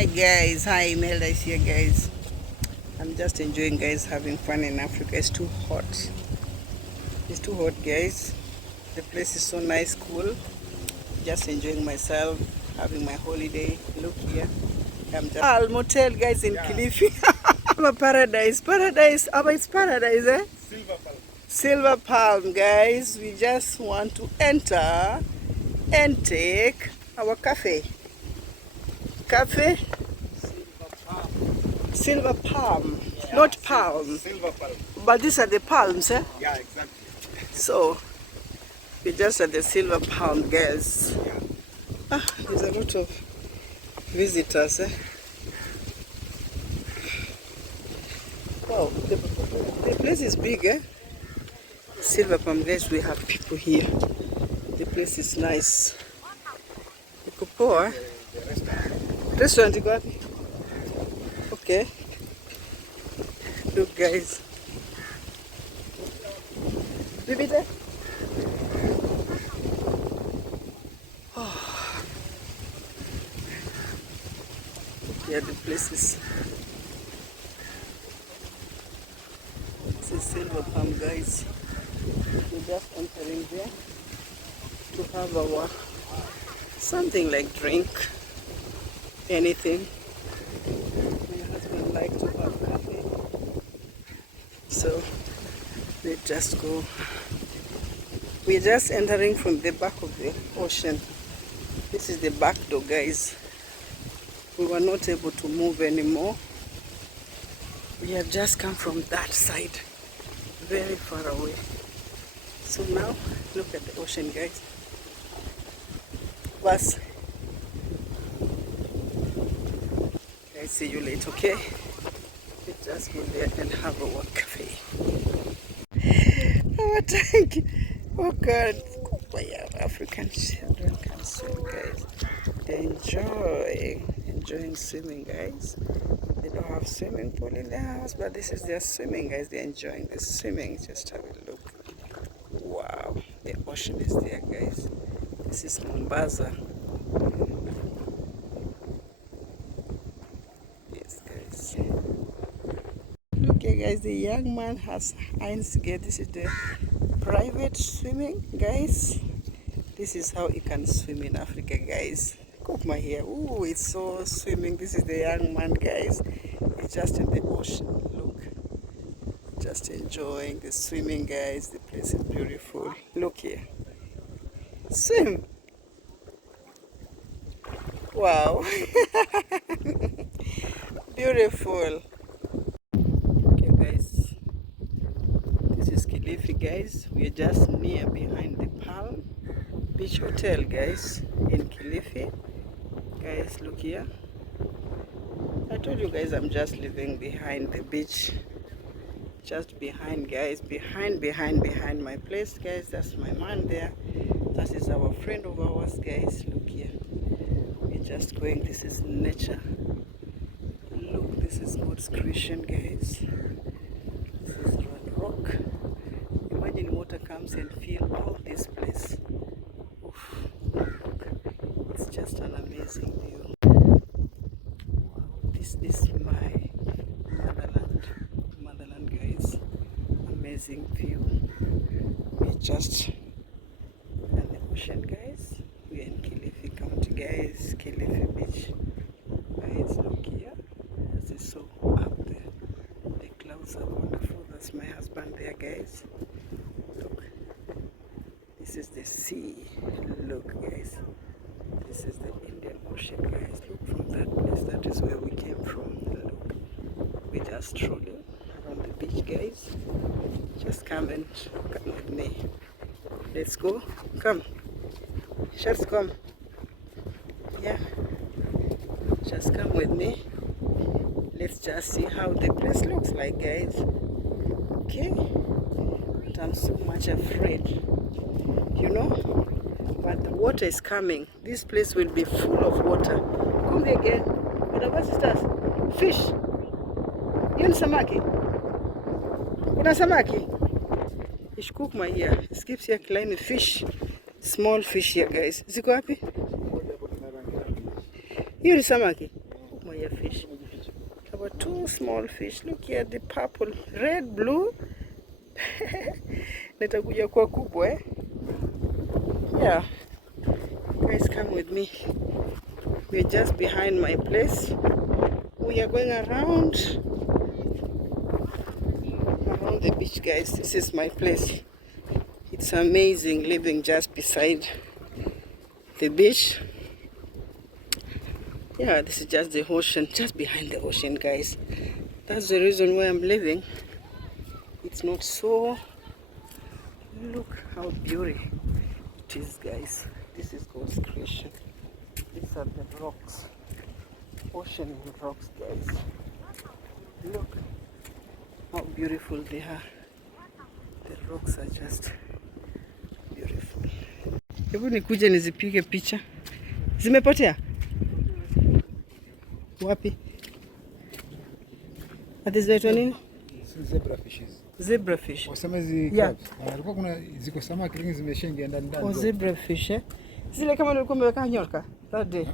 Hi guys, hi Imelda is here guys. I'm just enjoying guys, having fun in Africa. It's too hot. It's too hot guys. The place is so nice, cool. Just enjoying myself, having my holiday. Look here. I'm just Al Motel guys in Kilifi. Paradise. It's paradise, eh? Silver Palm. Silver Palm guys. We just want to enter and take our cafe. Silver palm, yeah, not palm. Silver palm. But these are the palms, eh? Yeah, exactly. So, we just at the silver palm, guys. Yeah. There's a lot of visitors, eh? Wow, the place is big, eh? Silver palm, guys, we have people here. The place is nice. The Restaurant, you got? Okay. Look, guys. Bibite? Oh. Yeah, the place is. This is Silver Palm, guys. We're just entering there to have our something like drink, anything. My husband likes to have coffee, so we just go. We're just entering from the back of the ocean. This is the back door, guys. We were not able to move anymore. We have just come from that side, very far away. So now, look at the ocean, guys. Bus. I see you later, okay? We just go there and have a walk cafe. Oh, thank you. Oh God, African children can swim, guys. They enjoying swimming, guys. They don't have swimming pool in their house, but this is their swimming, guys. They're enjoying the swimming. Just have a look. Wow, the ocean is there, guys. This is Mombasa. Yes, guys. Okay, guys, the young man has Einsgate. This is the private swimming, guys. This is how you can swim in Africa, guys. Look my hair. Ooh, it's so swimming. This is the young man, guys. He's just in the ocean. Look, just enjoying the swimming, guys. The place is beautiful. Look here. Swim. Wow. Beautiful. Okay, guys. This is Kilifi, guys. We're just near behind the Palm Beach Hotel, guys, in Kilifi. Guys, look here. I told you guys I'm just living behind the beach. Just behind, guys. Behind my place, guys. That's my man there. That is our friend of ours, guys. Look here. We're just going. This is nature. Look, this is God's creation, guys. This is Red Rock. Imagine water comes and fill all this place. Oof. Look, it's just an amazing view. Wow, this is my motherland, guys. Amazing view. We just at the ocean, guys. We're in Kilifi County, guys. Kilifi Beach. Guys, look here. This is so up there. The clouds are wonderful. That's my husband there, guys. Look. This is the sea. Look, guys. This is the Indian Ocean, guys. Look from that place. That is where we came from. Look. We're just strolling around the beach, guys. Just come with me. Let's go. Come. Just come. Yeah. Just come with me. Let's just see how the place looks like, guys. Okay? But I'm so much afraid. You know? But the water is coming. This place will be full of water. Come here again. What sisters? Fish. You want samaki? Una samaki? Ich guck mal hier. Es gibt hier kleine Fisch. Small fish here, guys. Ziko wapi? Hiyo ni samaki. Moya fish. About 2 small fish. Look here, the purple, red, blue. Nitakuja kuwa kubwa eh? Yeah. Guys, come with me. We're just behind my place. We are going around the beach, guys. This is my place. It's amazing living just beside the beach. Yeah, this is just the ocean, just behind the ocean, guys. That's the reason why I'm living. It's not so... Look how beautiful it is, guys. This is God's creation. These are the rocks. Ocean rocks, guys. Look how beautiful they are. The rocks are just beautiful. Hebu nikuje nizipige picha. Zimepotea? Wapi? Ati zinaitwa nini? Zebra fishes. Zebra fish. Wasema hizi crabs. Alikuwa kuna ziko samaki lakini zimeshaingia ndani. Oh, zebra fish eh? Zile kama nilikuwa nimeweka nyoka that day.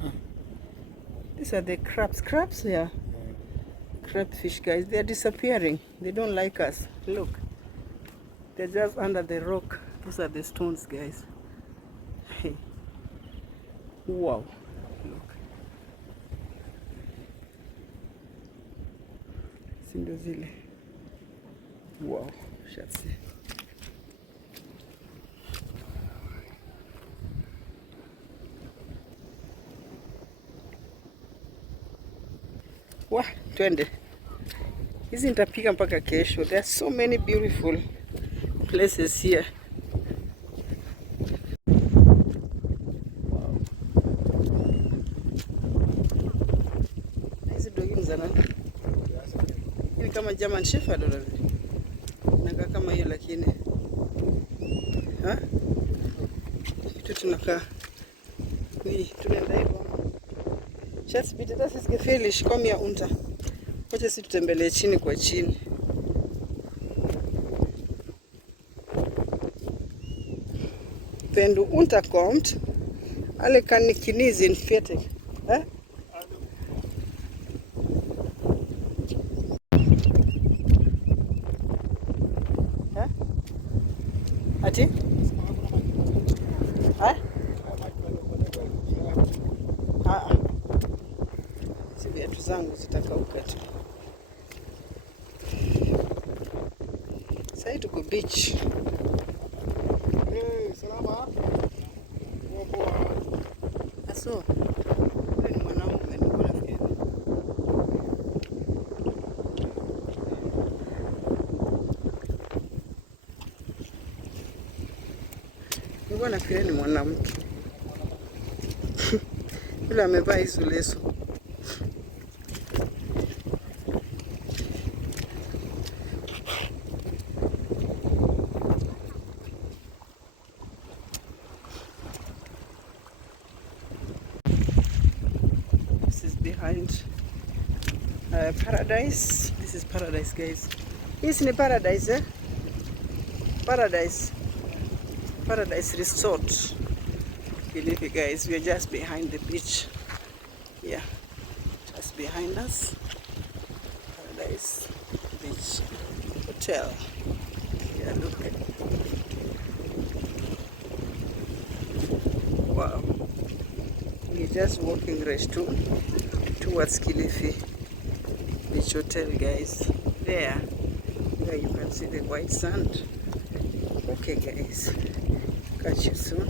These are the crabs. Crabs, yeah. Crab fish, guys. They are disappearing. They don't like us. Look. They're just under the rock. These are the stones, guys. Hey. Wow. Look. Sindo zile. Wow. Shatsi. Wah, twende. Hizi nitapika mpaka kesho. There are so many beautiful places here. Wow. Hizi dogi mzana. Hii kama German Shepherd or nakaa kama hiyo lakini. Ha? Kitu tunakaa. Hii tunaenda hivyo. Schatz, bitte, das ist gefährlich. Komm hier unter. Wacha sisi tutembelee chini kwa chini. Wenn du unterkommt, alle kann ich genießen, fertig. Hä? Hä? Ati? Hä? Viatu zangu zitakauka tu. Sasa tuko beach. Salama. Aso. Ni mwanaume ndio nafikiri. Ndio nafikiri ni mwanamke. Yule amevaa hizo leso. Behind paradise. This is paradise, guys. This is paradise, eh? Paradise resort. Believe it, guys. We are just behind the beach. Yeah, just behind us. Paradise Beach Hotel. Yeah, look. Wow. We're just walking towards Kilifi Beach Hotel, guys. There you can see the white sand. Okay, guys, catch you soon.